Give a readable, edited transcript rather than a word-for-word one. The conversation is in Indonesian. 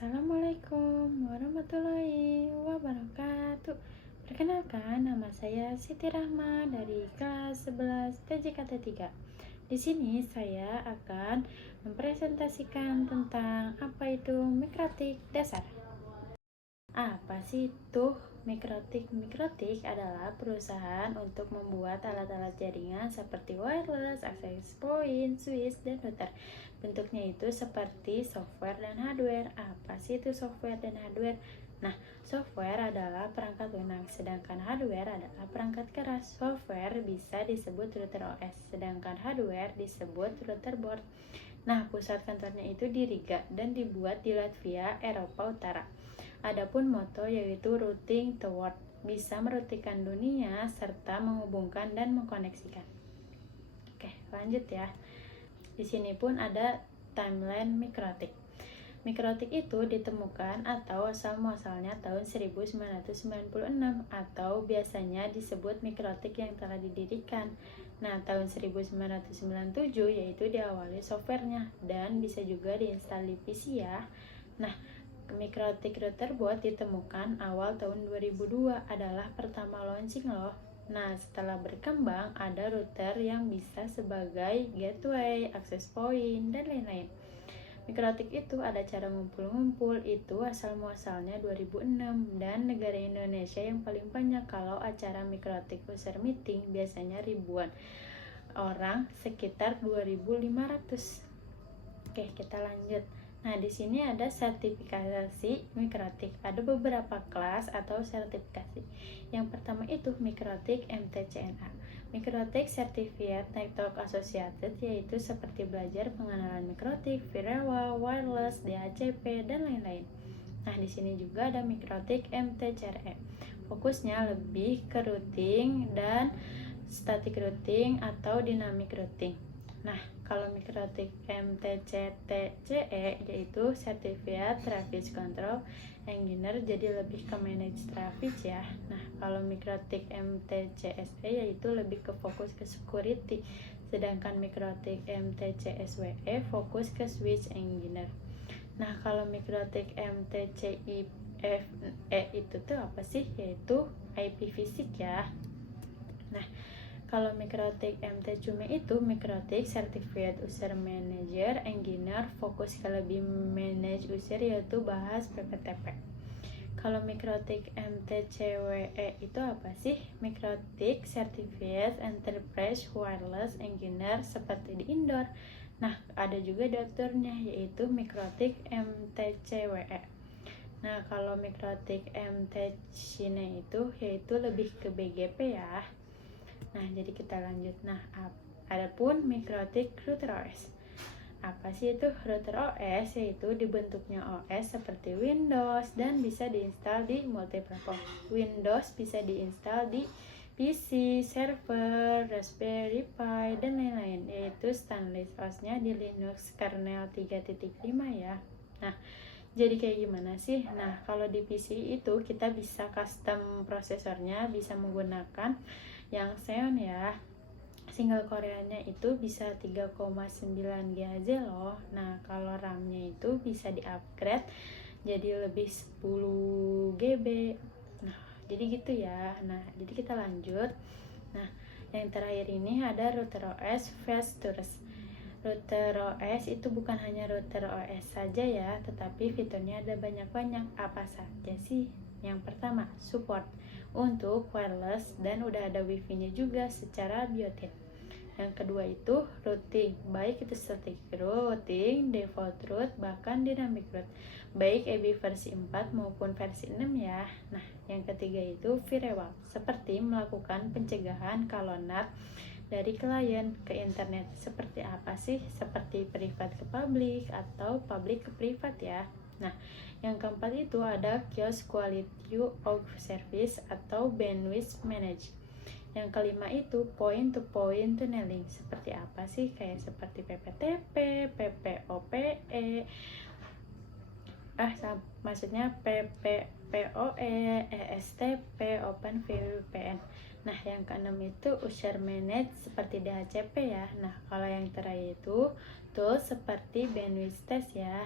Assalamualaikum warahmatullahi wabarakatuh. Perkenalkan, nama saya Siti Rahma dari kelas 11 TJKT 3. Di sini saya akan mempresentasikan tentang apa itu mikrotik dasar. Apa sih itu mikrotik? Mikrotik adalah perusahaan untuk membuat alat-alat jaringan seperti wireless, access point, switch, dan router. Bentuknya itu seperti software dan hardware. Apa sih itu software dan hardware? Nah, software adalah perangkat lunak, sedangkan hardware adalah perangkat keras. Software bisa disebut router OS, sedangkan hardware disebut router board. Nah, pusat kantornya itu di Riga dan dibuat di Latvia, Eropa Utara. Adapun moto yaitu routing toward, bisa merutikan dunia serta menghubungkan dan mengkoneksikan. Oke, lanjut ya. Di sini pun ada timeline mikrotik. Mikrotik itu ditemukan atau asal-muasalnya tahun 1996 atau biasanya disebut mikrotik yang telah didirikan. Nah, tahun 1997 yaitu diawali softwarenya dan bisa juga diinstal di PC ya. Nah, mikrotik router board ditemukan awal tahun 2002 adalah pertama launching loh. Nah, setelah berkembang ada router yang bisa sebagai gateway, access point, dan lain-lain. Mikrotik itu ada cara ngumpul-ngumpul, itu asal-muasalnya 2006 dan negara Indonesia yang paling banyak kalau acara mikrotik user meeting biasanya ribuan orang, sekitar 2.500. Oke, kita lanjut. Nah, di sini ada sertifikasi mikrotik. Ada beberapa kelas atau sertifikasi. Yang pertama itu mikrotik MTCNA. Mikrotik Certificate Network Associated, yaitu seperti belajar pengenalan mikrotik, firewall, wireless, DHCP, dan lain-lain. Nah, di sini juga ada mikrotik MTCRE. Fokusnya lebih ke routing dan static routing atau dynamic routing. Nah, kalau mikrotik MTCTCE yaitu Certified Traffic Control Engineer, jadi lebih ke manage traffic ya. Nah, kalau mikrotik MTCSE yaitu lebih ke fokus ke security, sedangkan mikrotik MTCSWE fokus ke switch engineer. Nah, kalau mikrotik MTCIFE itu tuh apa sih? Yaitu IP-Physics ya. Nah, kalau mikrotik MT Cume itu mikrotik Certified User Manager Engineer, fokus ke lebih manage user yaitu bahas PPTP. Kalau mikrotik MTCWE itu apa sih? Mikrotik Certified Enterprise Wireless Engineer seperti di indoor. Nah, ada juga dokternya yaitu mikrotik MTCWE. Nah, kalau mikrotik MTCine itu yaitu lebih ke BGP ya. Nah, jadi kita lanjut. Nah, adapun mikrotik router OS. Apa sih itu router OS? Yaitu dibentuknya OS seperti Windows dan bisa diinstal di multiplatform. Windows bisa diinstal di PC, server, Raspberry Pi, dan lain-lain. Yaitu stainless OS-nya di Linux kernel 3.5 ya. Nah, jadi kayak gimana sih? Nah, kalau di PC itu kita bisa custom prosesornya, bisa menggunakan yang Xeon ya. Single Koreanya itu bisa 3,9 GHz loh. Nah, kalau RAM-nya itu bisa di-upgrade jadi lebih 10 GB. Nah, jadi gitu ya. Nah, jadi kita lanjut. Nah, yang terakhir ini ada router OS Fastest. Router OS itu bukan hanya router OS saja ya, tetapi fiturnya ada banyak-banyak. Apa saja sih? Yang pertama, support untuk wireless dan udah ada wifi-nya juga secara built-in. Yang kedua itu routing, baik itu static routing, default route, bahkan dynamic route, baik EBI versi 4 maupun versi 6 ya. Nah, yang ketiga itu firewall, seperti melakukan pencegahan kalau NAT dari klien ke internet. Seperti apa sih? Seperti private ke public atau public ke private ya. Nah, yang keempat itu ada kiosk quality of service atau bandwidth manage. Yang kelima itu point to point tunneling. Seperti apa sih? Kayak seperti PPTP, PPOPE, maksudnya PPPoE, ESTP, Open VPN. Nah, yang keenam itu user manage seperti DHCP ya. Nah, kalau yang terakhir itu tools seperti bandwidth test ya.